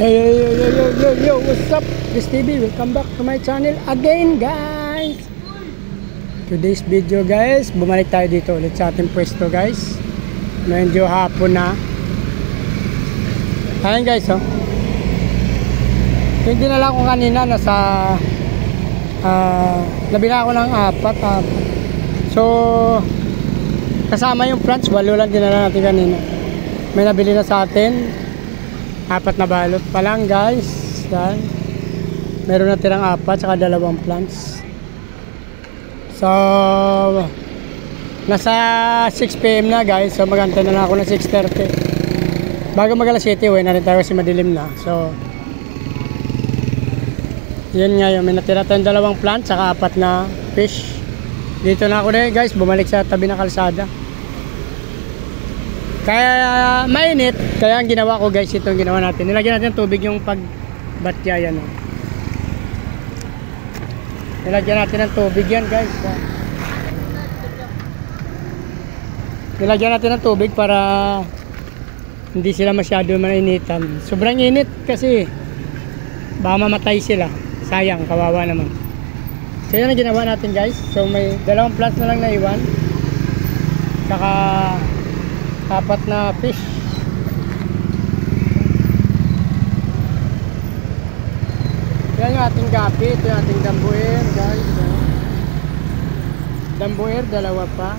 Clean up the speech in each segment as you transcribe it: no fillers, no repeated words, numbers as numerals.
Hey, yo, what's up? This TV, welcome back to my channel again, guys. Today's video, guys, bumalik tayo dito ulit sa ating pwesto, guys. Medyo hapon na. Ayan, guys, oh. Yung dinala ko kanina, nasa nabila ko ng apat. So, kasama yung plants, 8 lang dinala natin kanina. May nabili na sa atin 4 na balot pa lang, guys. Yan. Meron na tirang 4 saka 2 plants. So nasa 6 PM na, guys. So magantay na lang ako ng 6:30 bago mag alas 7. Uwi na rin tayo kasi madilim na. So yun nga yun, may natira tayong 2 plants saka 4 na fish. Dito na ako na, guys, bumalik sa tabi ng kalsada. Kaya mainit, kaya ang ginawa ko, guys, itong ginawa natin. Nilagyan natin tubig yung pagbatya yan. Nilagyan natin ng tubig yan, guys. Nilagyan natin ng tubig para hindi sila masyado mainitan. Sobrang init kasi baka mamatay sila. Sayang, kawawa naman. So yan ang ginawa natin, guys. So may 2 plants na lang naiwan. Saka 4 na fish. Yan yung ating gapi. Ito yung ating dambuer, guys. Dambuer, 2 pa.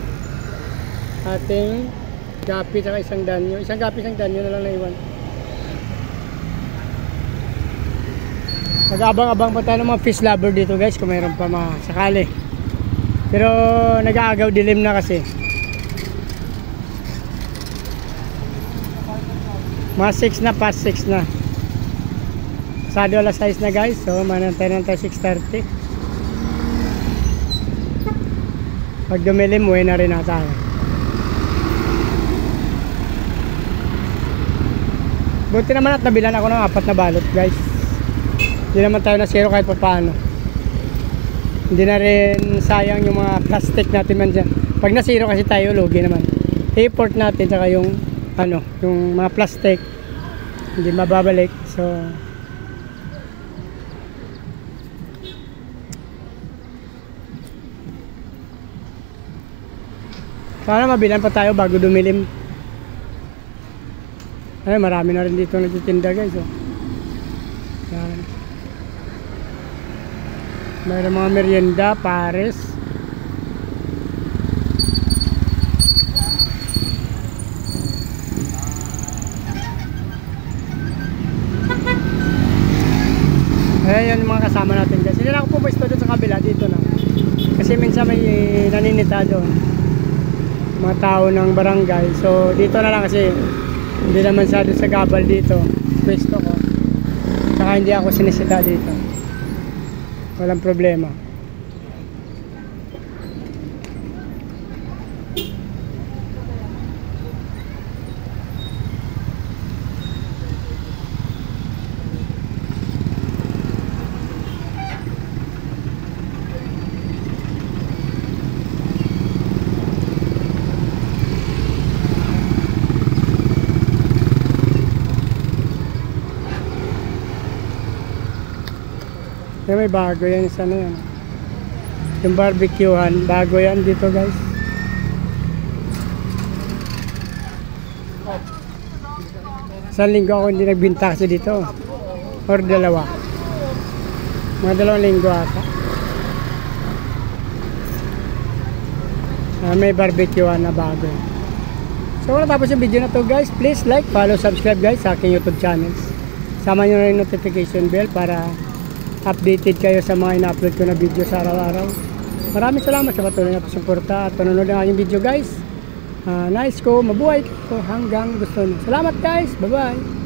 Ating gapi at isang danyo. Isang gapi, isang danyo na lang naiwan. Mag-abang-abang pa tayo ng mga fish lover dito, guys, kung mayroon pa sakali. Pero nag-aagaw dilim na kasi. Mga 6 na, past 6 na. Sado alas 6 na, guys. So manantay 6:30. Pag dumilim, uwi na rin na tayo. Buti naman at nabilan ako ng 4 na balot, guys. Hindi naman tayo na zero kahit pa paano. Hindi na rin sayang yung mga plastic natin man dyan. Pag na zero kasi tayo, lugi naman. Import natin saka yung yung mga plastic hindi mababalik. So sana mabilan pa tayo bago dumilim. Ay, marami na rin dito nagtitinda, guys. Yan. Mayroon mga merienda, pares. Ayan yung mga kasama natin, guys. Hindi na ako pumwesto doon sa kabila, dito na. Kasi minsan may naninita doon mga tao ng barangay. So dito na lang kasi hindi naman sa doon sa gabal dito pwesto ko. Saka hindi ako sinisita dito. Walang problema. May bago yan, isa na yan. Yung barbecuehan, bago yan dito, guys. Isang linggo ako hindi nagbinta kasi dito. Or 2. Mga 2 linggo ata. May barbecuehan na bago. So kung natapos yung video na to, guys, please like, follow, subscribe, guys, sa aking YouTube channels. Sama nyo na rin notification bell para updated kayo sa mga ina-upload ko na video sa araw-araw. Maraming salamat sa patuloy na pagsuporta at panonood ng aking video, guys. Nice ko, mabuhay ko hanggang gusto nyo. Salamat, guys. Bye-bye.